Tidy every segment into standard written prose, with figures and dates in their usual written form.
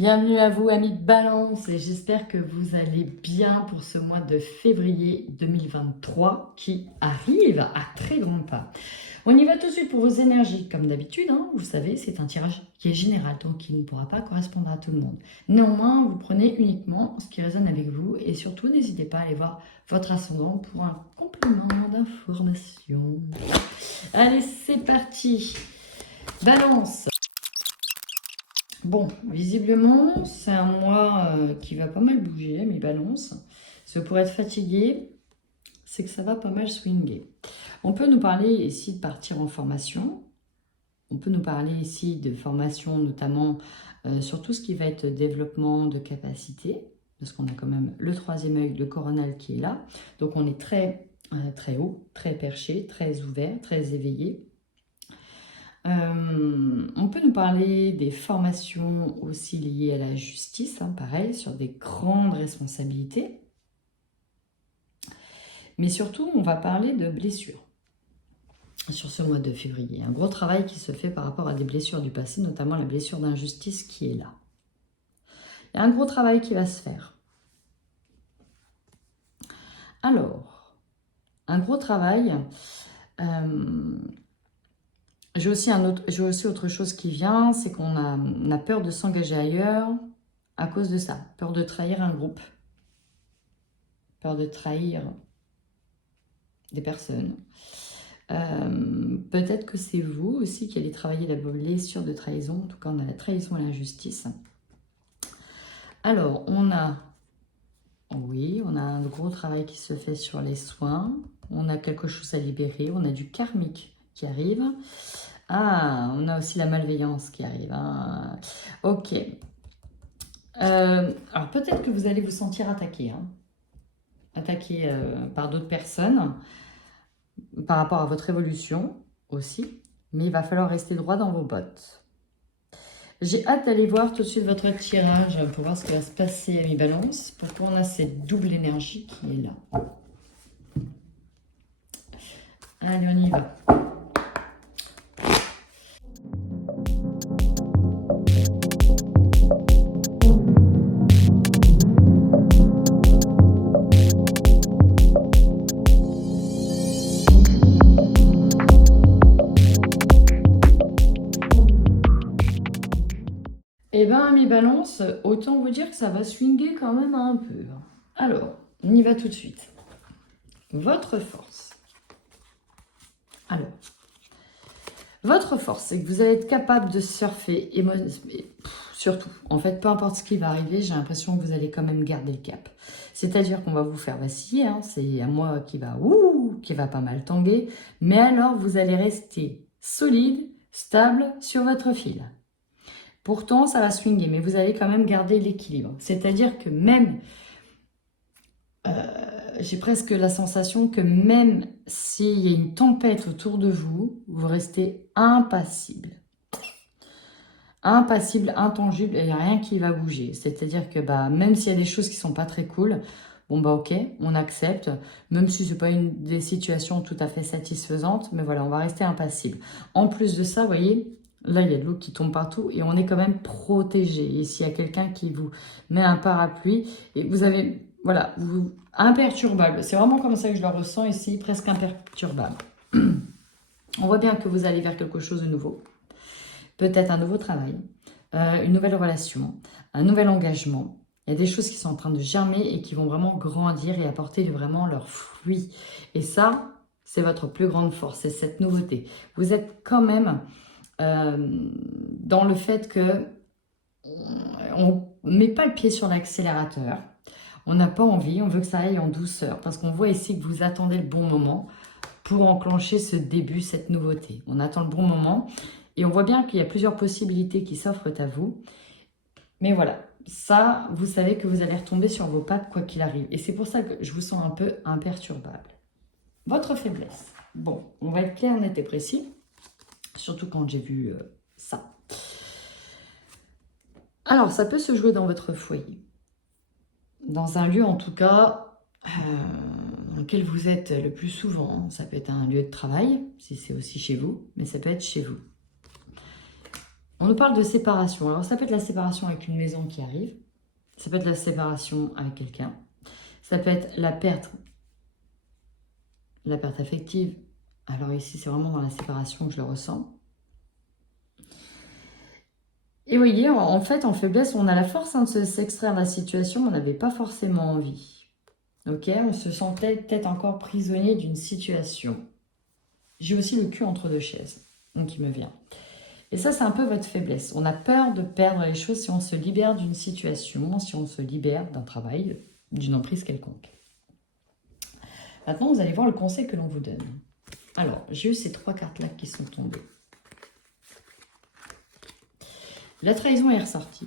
Bienvenue à vous amis de Balance et j'espère que vous allez bien pour ce mois de février 2023 qui arrive à très grands pas. On y va tout de suite pour vos énergies. Comme d'habitude, vous savez, c'est un tirage qui est général, donc qui ne pourra pas correspondre à tout le monde. Néanmoins, vous prenez uniquement ce qui résonne avec vous et surtout, n'hésitez pas à aller voir votre ascendant pour un complément d'information. Allez, c'est parti. Balance. Bon, visiblement, c'est un mois qui va pas mal bouger, mes balances. Ce pour être fatigué, c'est que ça va pas mal swinguer. On peut nous parler ici de partir en formation. On peut nous parler ici de formation, notamment sur tout ce qui va être développement de capacité, parce qu'on a quand même le troisième œil, le coronal qui est là. Donc on est très haut, très perché, très ouvert, très éveillé. On peut nous parler des formations aussi liées à la justice, pareil, sur des grandes responsabilités. Mais surtout, on va parler de blessures sur ce mois de février. Un gros travail qui se fait par rapport à des blessures du passé, notamment la blessure d'injustice qui est là. Il y a un gros travail qui va se faire. Alors, un gros travail... J'ai aussi autre chose qui vient, c'est qu'on a peur de s'engager ailleurs à cause de ça. Peur de trahir un groupe. Peur de trahir des personnes. Peut-être que c'est vous aussi qui allez travailler la blessure de trahison. En tout cas, on a la trahison et l'injustice. Alors, on a un gros travail qui se fait sur les soins. On a quelque chose à libérer. On a du karmique qui arrive. Ah, on a aussi la malveillance qui arrive. Ok. Alors, peut-être que vous allez vous sentir attaqué. Attaqué par d'autres personnes par rapport à votre évolution aussi. Mais il va falloir rester droit dans vos bottes. J'ai hâte d'aller voir tout de suite votre tirage pour voir ce qui va se passer à mes balances. Pourquoi on a cette double énergie qui est là. Allez, on y va. Eh bien, mes balances, autant vous dire que ça va swinguer quand même un peu. Alors, on y va tout de suite. Votre force. Alors, votre force, c'est que vous allez être capable de surfer, surtout, en fait, peu importe ce qui va arriver, j'ai l'impression que vous allez quand même garder le cap. C'est-à-dire qu'on va vous faire vaciller, c'est un mois qui va pas mal tanguer, mais alors vous allez rester solide, stable sur votre fil. Pourtant, ça va swinguer, mais vous allez quand même garder l'équilibre. C'est-à-dire que même, j'ai presque la sensation que même s'il y a une tempête autour de vous, vous restez impassible. Impassible, intangible, il n'y a rien qui va bouger. C'est-à-dire que même s'il y a des choses qui ne sont pas très cool, ok, on accepte, même si ce n'est pas des situations tout à fait satisfaisantes, mais voilà, on va rester impassible. En plus de ça, vous voyez... Là, il y a de l'eau qui tombe partout et on est quand même protégé. Et s'il y a quelqu'un qui vous met un parapluie, et vous avez, voilà, imperturbable. C'est vraiment comme ça que je le ressens ici, presque imperturbable. On voit bien que vous allez vers quelque chose de nouveau. Peut-être un nouveau travail, une nouvelle relation, un nouvel engagement. Il y a des choses qui sont en train de germer et qui vont vraiment grandir et apporter vraiment leurs fruits. Et ça, c'est votre plus grande force, c'est cette nouveauté. Vous êtes quand même... dans le fait que on ne met pas le pied sur l'accélérateur, on n'a pas envie, on veut que ça aille en douceur, parce qu'on voit ici que vous attendez le bon moment pour enclencher ce début, cette nouveauté. On attend le bon moment, et on voit bien qu'il y a plusieurs possibilités qui s'offrent à vous, mais voilà, ça, vous savez que vous allez retomber sur vos pattes quoi qu'il arrive, et c'est pour ça que je vous sens un peu imperturbable. Votre faiblesse, bon, on va être clair, net et précis. Surtout quand j'ai vu ça. Alors, ça peut se jouer dans votre foyer. Dans un lieu, en tout cas, dans lequel vous êtes le plus souvent. Ça peut être un lieu de travail, si c'est aussi chez vous, mais ça peut être chez vous. On nous parle de séparation. Alors, ça peut être la séparation avec une maison qui arrive. Ça peut être la séparation avec quelqu'un. Ça peut être la perte affective. Alors ici, c'est vraiment dans la séparation que je le ressens. Et vous voyez, en fait, en faiblesse, on a la force de s'extraire de la situation, mais on n'avait pas forcément envie. Ok, on se sentait peut-être encore prisonnier d'une situation. J'ai aussi le cul entre deux chaises, donc qui me vient. Et ça, c'est un peu votre faiblesse. On a peur de perdre les choses si on se libère d'une situation, si on se libère d'un travail, d'une emprise quelconque. Maintenant, vous allez voir le conseil que l'on vous donne. Alors, j'ai eu ces 3 cartes-là qui sont tombées. La trahison est ressortie.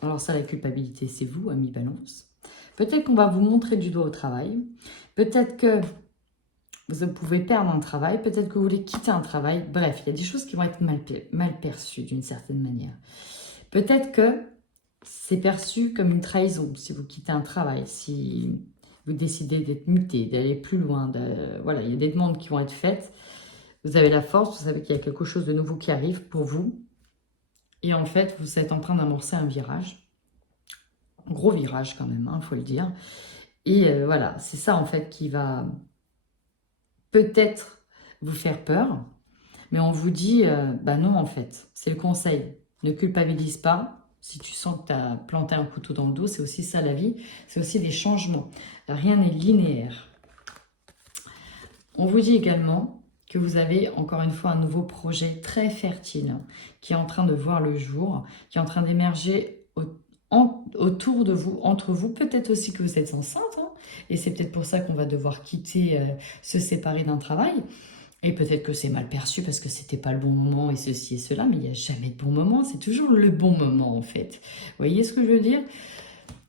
Alors ça, la culpabilité, c'est vous, ami Balance. Peut-être qu'on va vous montrer du doigt au travail. Peut-être que vous pouvez perdre un travail. Peut-être que vous voulez quitter un travail. Bref, il y a des choses qui vont être mal perçues d'une certaine manière. Peut-être que c'est perçu comme une trahison si vous quittez un travail, si vous décidez d'être muté, d'aller plus loin. Voilà, il y a des demandes qui vont être faites. Vous avez la force, vous savez qu'il y a quelque chose de nouveau qui arrive pour vous. Et en fait, vous êtes en train d'amorcer un virage. Un gros virage quand même, il faut le dire. Et voilà, c'est ça en fait qui va peut-être vous faire peur. Mais on vous dit, bah non en fait, c'est le conseil. Ne culpabilise pas. Si tu sens que tu as planté un couteau dans le dos, c'est aussi ça la vie. C'est aussi des changements. Rien n'est linéaire. On vous dit également que vous avez encore une fois un nouveau projet très fertile qui est en train de voir le jour, qui est en train d'émerger autour de vous, entre vous. Peut-être aussi que vous êtes enceinte, hein, et c'est peut-être pour ça qu'on va devoir quitter, se séparer d'un travail. Et peut-être que c'est mal perçu parce que c'était pas le bon moment et ceci et cela, mais il n'y a jamais de bon moment, c'est toujours le bon moment en fait. Vous voyez ce que je veux dire?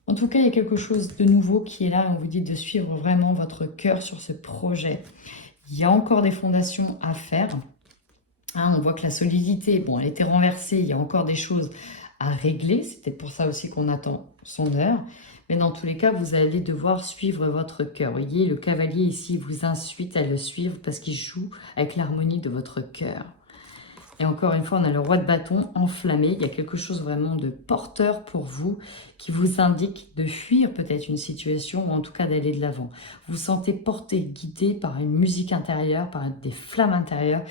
En tout cas, il y a quelque chose de nouveau qui est là. On vous dit de suivre vraiment votre cœur sur ce projet. Il y a encore des fondations à faire. Hein, on voit que la solidité, bon, elle était renversée. Il y a encore des choses à régler. C'est peut-être pour ça aussi qu'on attend son heure. Mais dans tous les cas, vous allez devoir suivre votre cœur. Vous voyez, le cavalier ici vous incite à le suivre parce qu'il joue avec l'harmonie de votre cœur. Et encore une fois, on a le roi de bâton enflammé. Il y a quelque chose vraiment de porteur pour vous qui vous indique de fuir peut-être une situation ou en tout cas d'aller de l'avant. Vous vous sentez porté, guidé par une musique intérieure, par des flammes intérieures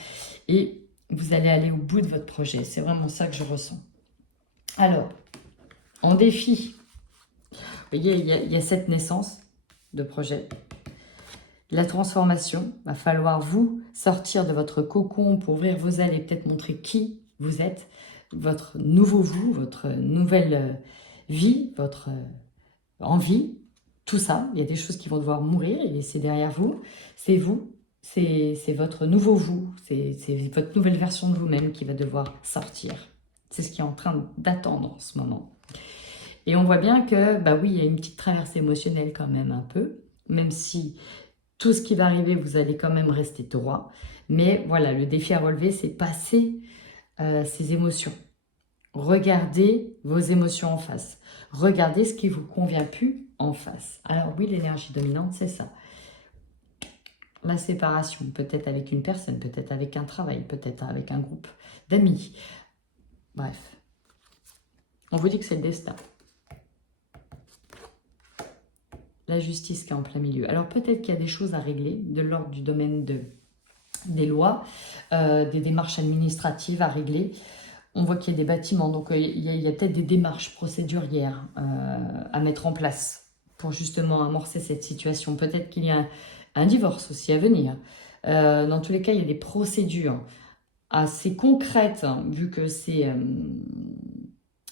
et vous allez aller au bout de votre projet. C'est vraiment ça que je ressens. Alors, en défi, vous voyez, il y a cette naissance de projet. La transformation, va falloir vous sortir de votre cocon pour ouvrir vos ailes et peut-être montrer qui vous êtes, votre nouveau vous, votre nouvelle vie, votre envie, tout ça. Il y a des choses qui vont devoir mourir et laisser derrière vous. C'est vous, c'est votre nouveau vous, c'est votre nouvelle version de vous-même qui va devoir sortir. C'est ce qui est en train d'attendre en ce moment. Et on voit bien que, bah oui, il y a une petite traversée émotionnelle quand même un peu, même si tout ce qui va arriver, vous allez quand même rester droit. Mais voilà, le défi à relever, c'est passer ces émotions. Regardez vos émotions en face. Regardez ce qui ne vous convient plus en face. Alors oui, l'énergie dominante, c'est ça. La séparation, peut-être avec une personne, peut-être avec un travail, peut-être avec un groupe d'amis. Bref, on vous dit que c'est le destin. La justice qui est en plein milieu. Alors peut-être qu'il y a des choses à régler de l'ordre du domaine des lois, des démarches administratives à régler. On voit qu'il y a des bâtiments, donc il y a peut-être des démarches procédurières à mettre en place pour justement amorcer cette situation. Peut-être qu'il y a un divorce aussi à venir. Dans tous les cas, il y a des procédures assez concrètes, hein, vu que c'est...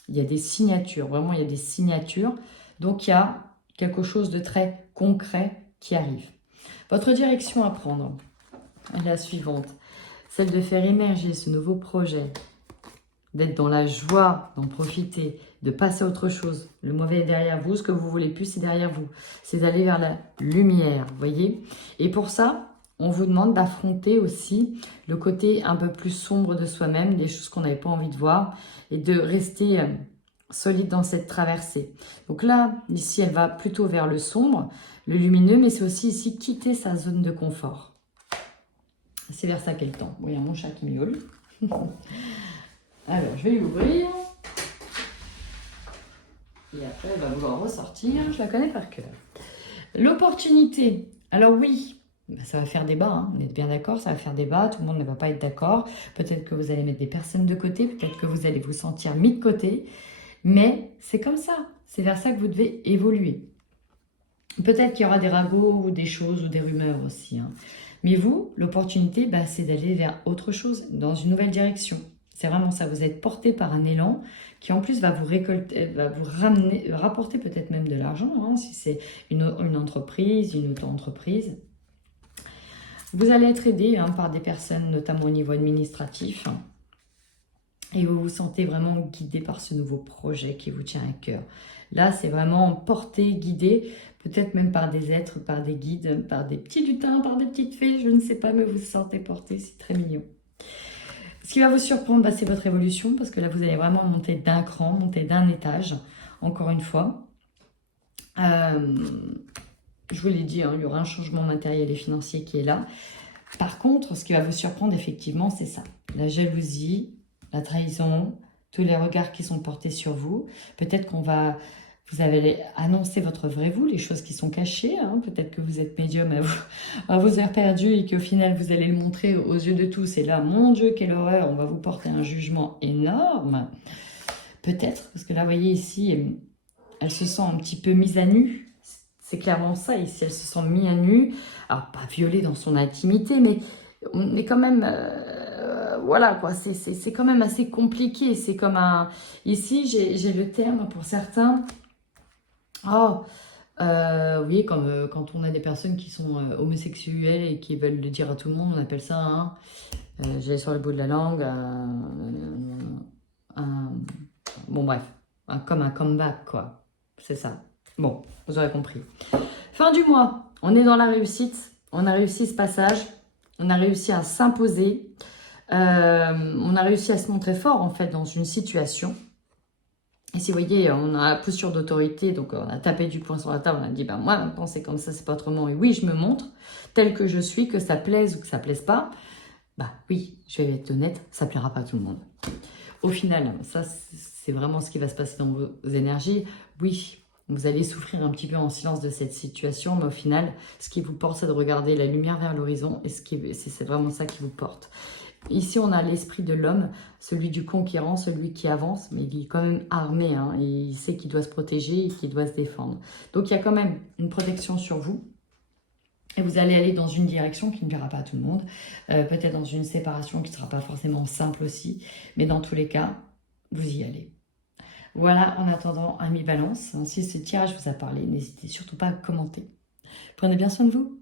il y a des signatures, vraiment il y a des signatures. Donc il y a quelque chose de très concret qui arrive. Votre direction à prendre est la suivante. Celle de faire émerger ce nouveau projet, d'être dans la joie, d'en profiter, de passer à autre chose. Le mauvais est derrière vous, ce que vous voulez plus, c'est derrière vous. C'est d'aller vers la lumière, vous voyez. Et pour ça, on vous demande d'affronter aussi le côté un peu plus sombre de soi-même, des choses qu'on n'avait pas envie de voir, et de rester solide dans cette traversée. Donc là, ici, elle va plutôt vers le sombre, le lumineux, mais c'est aussi ici quitter sa zone de confort. C'est vers ça qu'elle tend. Bon, il y a mon chat qui miaule. Alors, je vais l'ouvrir. Et après, elle va vouloir ressortir. Je la connais par cœur. L'opportunité. Alors oui, ça va faire débat, hein. On est bien d'accord, ça va faire débat. Tout le monde ne va pas être d'accord. Peut-être que vous allez mettre des personnes de côté. Peut-être que vous allez vous sentir mis de côté. Mais c'est comme ça. C'est vers ça que vous devez évoluer. Peut-être qu'il y aura des ragots ou des choses ou des rumeurs aussi, hein. Mais vous, l'opportunité, c'est d'aller vers autre chose, dans une nouvelle direction. C'est vraiment ça, vous êtes porté par un élan qui en plus va vous récolter, va vous ramener, rapporter peut-être même de l'argent, hein, si c'est une entreprise, une auto-entreprise. Vous allez être aidé, hein, par des personnes, notamment au niveau administratif. Et vous vous sentez vraiment guidé par ce nouveau projet qui vous tient à cœur. Là, c'est vraiment porté, guidé, peut-être même par des êtres, par des guides, par des petits lutins, par des petites fées, je ne sais pas, mais vous vous sentez porté, c'est très mignon. Ce qui va vous surprendre, c'est votre évolution, parce que là, vous allez vraiment monter d'un cran, monter d'un étage, encore une fois. Je vous l'ai dit, hein, il y aura un changement matériel et financier qui est là. Par contre, ce qui va vous surprendre, effectivement, c'est ça. La jalousie, la trahison, tous les regards qui sont portés sur vous. Peut-être vous allez annoncer votre vrai vous, les choses qui sont cachées, hein. Peut-être que vous êtes médium à vous avoir perdu et qu'au final, vous allez le montrer aux yeux de tous. Et là, mon Dieu, quelle horreur, on va vous porter un jugement énorme. Peut-être, parce que là, vous voyez ici, elle se sent un petit peu mise à nu. C'est clairement ça, ici, elle se sent mise à nu. Alors, pas violée dans son intimité, mais on est quand même... voilà, quoi, c'est quand même assez compliqué. C'est comme un... Ici, j'ai le terme pour certains... Oh, oui, comme quand on a des personnes qui sont homosexuelles et qui veulent le dire à tout le monde, on appelle ça, hein, j'ai sur le bout de la langue, bon bref, comme un comeback, quoi. C'est ça. Bon, vous aurez compris. Fin du mois, on est dans la réussite. On a réussi ce passage. On a réussi à s'imposer. On a réussi à se montrer fort, en fait, dans une situation. Et si vous voyez, on a la posture d'autorité, donc on a tapé du poing sur la table, on a dit, moi, maintenant, c'est comme ça, c'est pas autrement. Et oui, je me montre tel que je suis, que ça plaise ou que ça plaise pas. Oui, je vais être honnête, ça plaira pas à tout le monde. Au final, ça, c'est vraiment ce qui va se passer dans vos énergies. Oui, vous allez souffrir un petit peu en silence de cette situation, mais au final, ce qui vous porte, c'est de regarder la lumière vers l'horizon, et c'est vraiment ça qui vous porte. Ici, on a l'esprit de l'homme, celui du conquérant, celui qui avance, mais il est quand même armé, hein, et il sait qu'il doit se protéger et qu'il doit se défendre. Donc, il y a quand même une protection sur vous. Et vous allez aller dans une direction qui ne plaira pas à tout le monde. Peut-être dans une séparation qui ne sera pas forcément simple aussi. Mais dans tous les cas, vous y allez. Voilà, en attendant, amis Balance, si ce tirage vous a parlé, n'hésitez surtout pas à commenter. Prenez bien soin de vous.